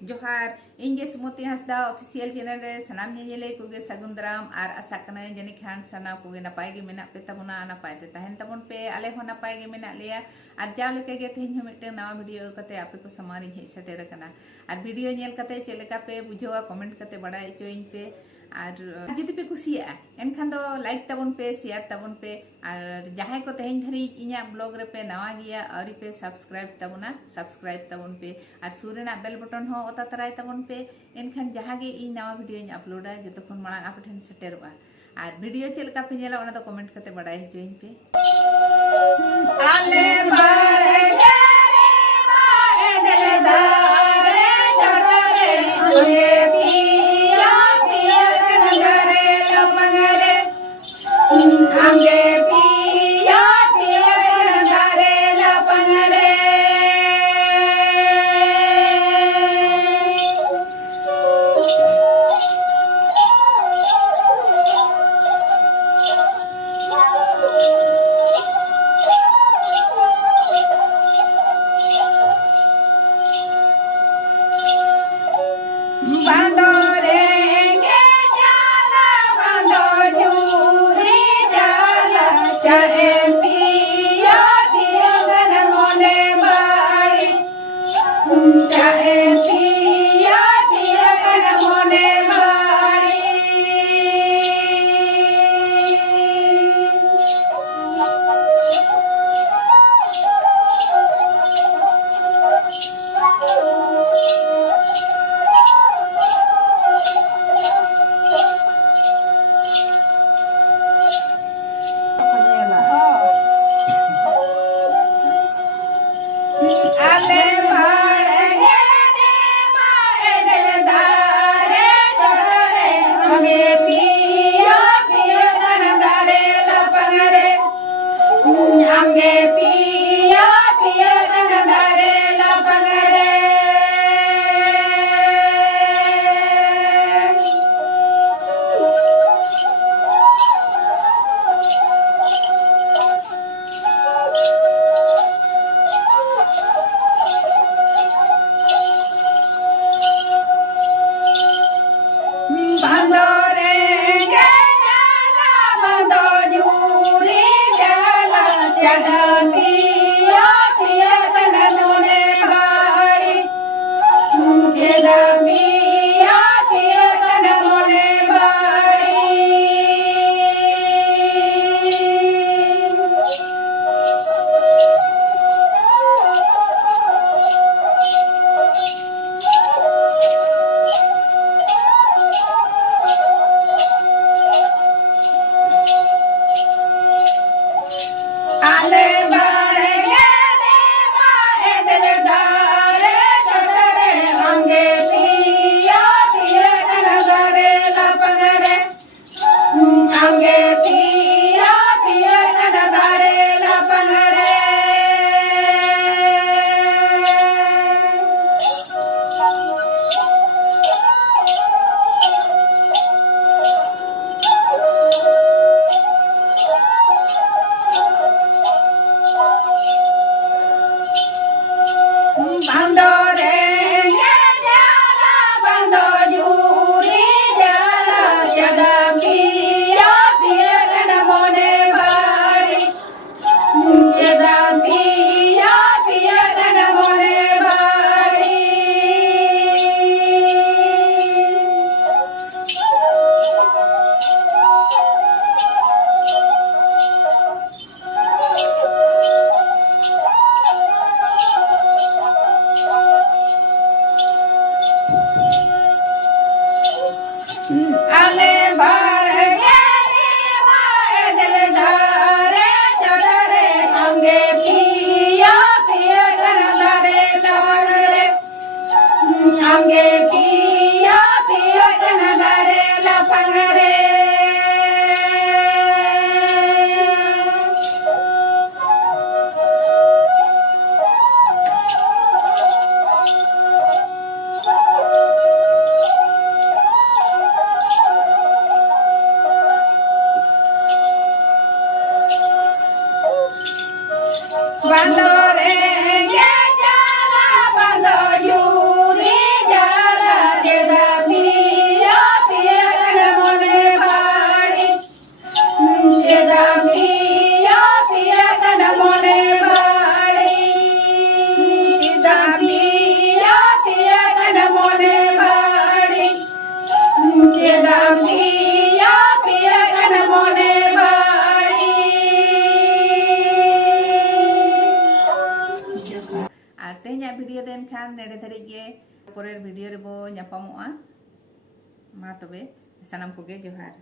जोहार इंगे सुमति Hansda official channel रे सनाम नेले कोगे सगुन दाराम आर आशा कना जनी खान सना कोगे नपाय गे मेना पे तबना नपाय ते तहन तबन पे आले हो नपाय गे मेना लेया आर जाव लेके गे तेहन हो मिटन नवा वीडियो कते आपे को समारी हे सटेर कना आर वीडियो नेल कते चेलेका पे बुझवा कमेंट कते बड़ाय चोइन पे और जुदी पे कुसिया एनखान दो लाइक तबन पे शेयर तबन पे और जहां को तेहन धरी इया ब्लॉग रे पे नवा गिया और पे सब्सक्राइब तबन पे और सुरेना बेल बटन हो ओता तराय तबन पे एनखान जहां गे इ नवा वीडियो इन अपलोडा जतो खन मांग आप ठन सेटेरवा और वीडियो चेलका पे नेला ओना दो कमेंट कते बड़ाय जोइन पे आले बाड़े गेरे बाए दिलदारे चढ़रे आले आंगे पिया पिया दारे ला पंगरे बांदोरे Bando renge jala bando yuri jala ᱟᱨ ᱛᱮᱦᱮᱧᱟᱜ ᱵᱷᱤᱰᱤᱭᱳ ᱫᱚ ᱮᱱᱠᱷᱟᱱ ᱱᱮᱰᱮ ᱫᱷᱟᱹᱨᱤᱡ ᱜᱮ ᱯᱚᱨᱮᱨ ᱵᱷᱤᱰᱤᱭᱳ ᱨᱮᱵᱚ ᱧᱟᱯᱟᱢᱚᱜᱼᱟ ᱢᱟ ᱛᱚᱵᱮ ᱥᱟᱱᱟᱢ ᱠᱚᱜᱮ ᱡᱚᱦᱟᱨ